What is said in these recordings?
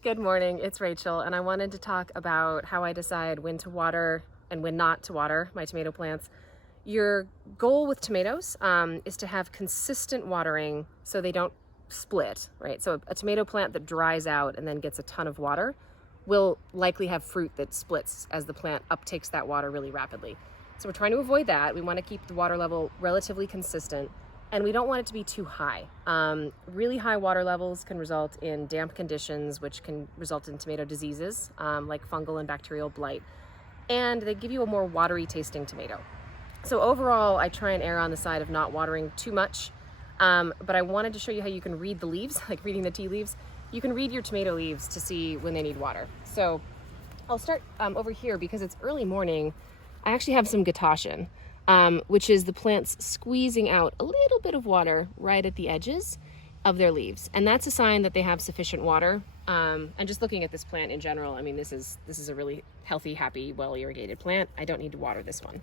Good morning, it's Rachel, and I wanted to talk about how I decide when to water and when not to water my tomato plants. Your goal with tomatoes is to have consistent watering so they don't split, right? So a tomato plant that dries out and then gets a ton of water will likely have fruit that splits as the plant uptakes that water really rapidly. So we're trying to avoid that. We want to keep the water level relatively consistent, and we don't want it to be too high. Really high water levels can result in damp conditions, which can result in tomato diseases like fungal and bacterial blight, and they give you a more watery tasting tomato. So overall, I try and err on the side of not watering too much, but I wanted to show you how you can read the leaves, like reading the tea leaves. You can read your tomato leaves to see when they need water. So I'll start over here because it's early morning. I actually have some Gatoschen, which is the plants squeezing out a little bit of water right at the edges of their leaves. And that's a sign that they have sufficient water. And just looking at this plant in general, I mean, this is a really healthy, happy, well irrigated plant. I don't need to water this one.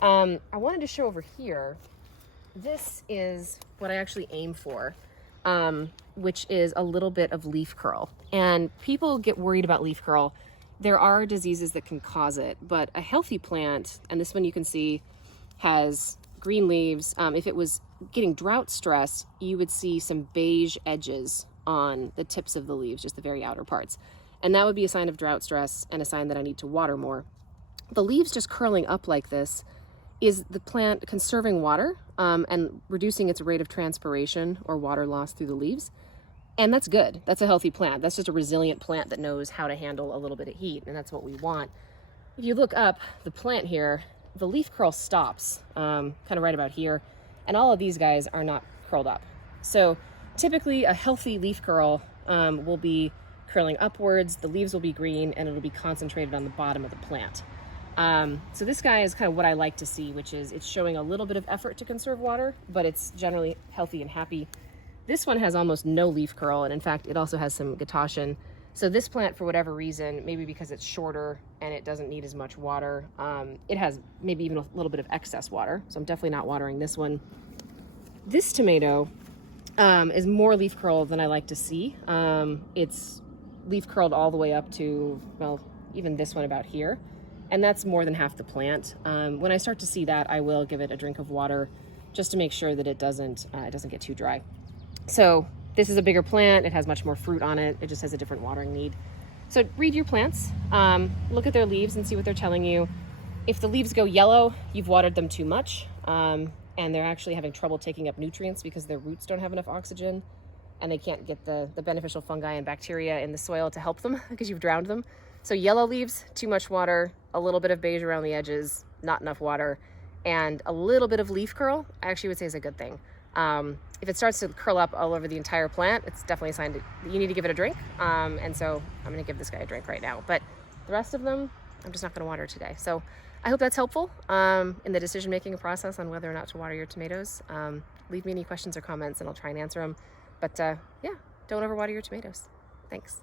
I wanted to show over here, this is what I actually aim for, which is a little bit of leaf curl. And people get worried about leaf curl. There are diseases that can cause it, but a healthy plant, and this one you can see has green leaves. If it was getting drought stress, you would see some beige edges on the tips of the leaves, just the very outer parts. And that would be a sign of drought stress and a sign that I need to water more. The leaves just curling up like this is the plant conserving water and reducing its rate of transpiration or water loss through the leaves. And that's good. That's a healthy plant. That's just a resilient plant that knows how to handle a little bit of heat, and that's what we want. If you look up the plant here, the leaf curl stops kind of right about here, and all of these guys are not curled up. So typically a healthy leaf curl will be curling upwards, the leaves will be green, and it'll be concentrated on the bottom of the plant. So this guy is kind of what I like to see, which is it's showing a little bit of effort to conserve water, but it's generally healthy and happy. This one has almost no leaf curl, and in fact, it also has some Gatoschen. So this plant, for whatever reason, maybe because it's shorter and it doesn't need as much water, it has maybe even a little bit of excess water. So I'm definitely not watering this one. This tomato is more leaf curl than I like to see. It's leaf curled all the way up to, well, even this one about here. And that's more than half the plant. When I start to see that, I will give it a drink of water just to make sure that it doesn't get too dry. So this is a bigger plant. It has much more fruit on it. It just has a different watering need. So read your plants, look at their leaves and see what they're telling you. If the leaves go yellow, you've watered them too much, and they're actually having trouble taking up nutrients because their roots don't have enough oxygen and they can't get the beneficial fungi and bacteria in the soil to help them because you've drowned them. So yellow leaves, too much water, a little bit of beige around the edges, not enough water, and a little bit of leaf curl, I actually would say is a good thing. If it starts to curl up all over the entire plant, it's definitely a sign that you need to give it a drink. And so I'm going to give this guy a drink right now. But the rest of them, I'm just not going to water today. So I hope that's helpful in the decision-making process on whether or not to water your tomatoes. Leave me any questions or comments and I'll try and answer them. But yeah, don't overwater your tomatoes. Thanks.